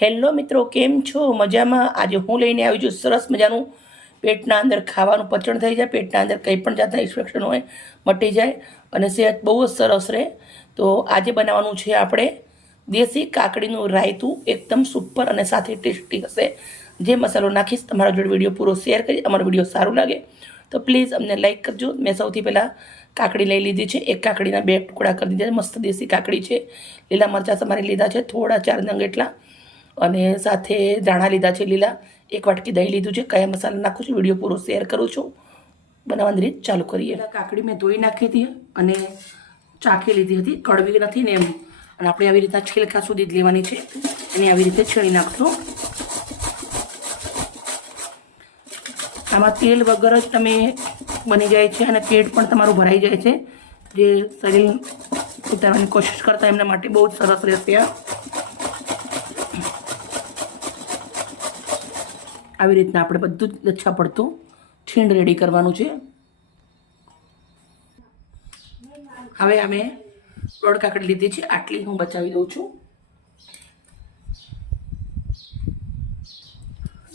Hello મિત્રો, કેમ છો? મજામાં? આજે હું લઈને આવી છું સરસ મજાનું પેટના અંદર ખાવાનું પચન થઈ જાય, પેટના અંદર કંઈ પણ જાતના ઇન્ફેક્શન હોય મટી જાય અને સેહત બહુ જ સરસ રહે. તો આજે બનાવવાનું છે આપણે દેશી કાકડીનું રાયતું, એકદમ સુપર અને સાથે ટેસ્ટી હશે. જે મસાલો નાખીશ તમારા જોડે વિડીયો પૂરો શેર કરી. અમારો વિડીયો સારું લાગે તો પ્લીઝ અમને લાઈક કરજો. મેં સૌથી પહેલાં કાકડી લઈ લીધી છે, એક કાકડીના 2 ટુકડા કરી દીધા છે. મસ્ત દેશી કાકડી છે. લીલા મરચાં તમારે લીધા છે, થોડા 4 નંગ એટલા, અને સાથે ધાણા લીધા છે લીલા. 1 વાટકી દહીં લીધું છે. કયા મસાલા નાખું છું વિડીયો પૂરો શેર કરું છું. બનાવવાની રીત ચાલુ કરીએ. કાકડી મેં ધોઈ નાખી હતી અને ચાખી લીધી હતી, કડવી નથી ને એમ. અને આપણે આવી રીતના છિલકા સુધી જ લેવાની છે અને આવી રીતે છીણી નાખશું. આમાં તેલ વગર જ તમે બની જાય છે અને પેટ પણ તમારું ભરાઈ જાય છે. જે શરીર ઉતારવાની કોશિશ કરતા એમના માટે બહુ જ સરસ રહેશે. આવી રીતના આપણે બધું જ લચ્છા પડતું છીણ રેડી કરવાનું છે. હવે અમે 1.5 કાકડી લીધી છે, આટલી હું બચાવી દઉં છું.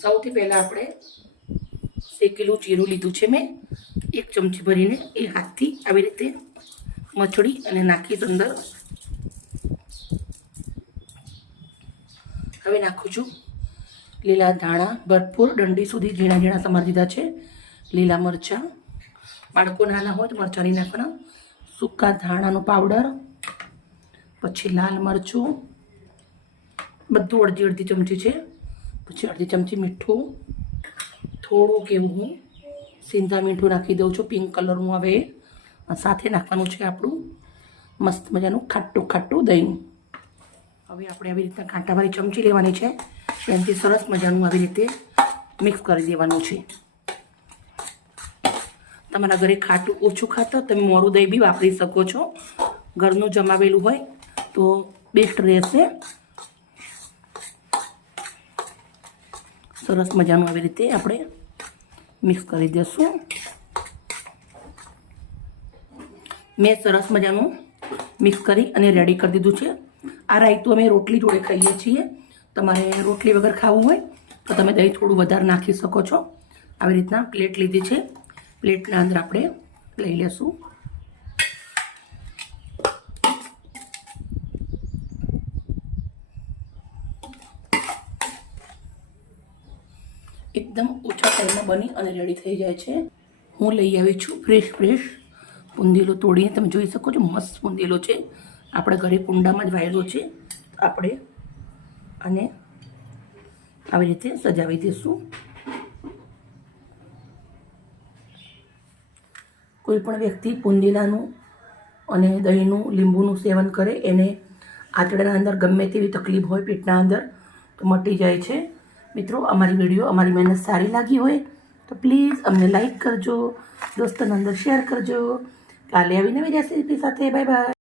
સૌથી પહેલાં આપણે શેકેલું જીરું લીધું છે મેં, 1 ચમચી ભરીને એ હાથથી આવી રીતે મચડી અને નાખી અંદર. હવે નાખું છું લીલા ધાણા, ભરપૂર ડંડી સુધી ઝીણા ઝીણા સમારી દીધા છે. લીલા મરચાં, બાળકો નાના હોય તો મરચાં નહીં નાખવાના. સૂકા ધાણાનો પાવડર, પછી લાલ મરચું બધું અડધી ચમચી છે. પછી અડધી ચમચી મીઠું, થોડું કેવું હું સિંધા મીઠું નાખી દઉં છું, પિંક કલરનું આવે. સાથે નાખવાનું છે આપણું મસ્ત મજાનું ખાટું ખાટું દહીં. હવે આપણે આવી રીતના કાંટાવાળી ચમચી લેવાની છે, એનાથી સરસ મજાનું આવી રીતે મિક્સ કરી દેવાનું છે. તમારા ઘરે ખાટું ઓછું ખાતા તમે મોરું દહીં બી વાપરી શકો છો. ઘરનું જમાવેલું હોય તો બેસ્ટ રહેશે. સરસ મજાનું આવી રીતે આપણે મિક્સ કરી દઈશું. મેં સરસ મજાનું મિક્સ કરી અને રેડી કરી દીધું છે. આ રાયતું અમે રોટલી જોડે ખાઈએ છીએ. તમારે રોટલી વગર ખાવું હોય તો તમે દહીં થોડું વધારે નાખી શકો છો. આવી રીતના પ્લેટ લીધી છે, પ્લેટના અંદર આપણે લઈ લેશું. એકદમ ઓછા ટાઈમમાં બની અને રેડી થઈ જાય છે. હું લઈ આવી છું ફ્રેશ પૂંદીલો તોડીને. તમે જોઈ શકો છો મસ્ત પૂંદીલો છે. આપણે ઘરે કુંડામાં જ વાયેલો છે. આપણે અને આવી રીતે સજાવી દઈશું. કોઈ પણ વ્યક્તિ પૂંદીલાનું અને દહીંનું, લીંબુનું સેવન કરે એને આંતરડાના અંદર ગમે તેવી તકલીફ હોય પેટના અંદર તો મટી જાય છે. મિત્રો, અમારી વિડીયો, અમારી મહેનત સારી લાગી હોય તો પ્લીઝ અમને લાઈક કરજો, દોસ્તોના અંદર શેર કરજો. કાલે આવી નવી રેસીપી સાથે. Bye bye.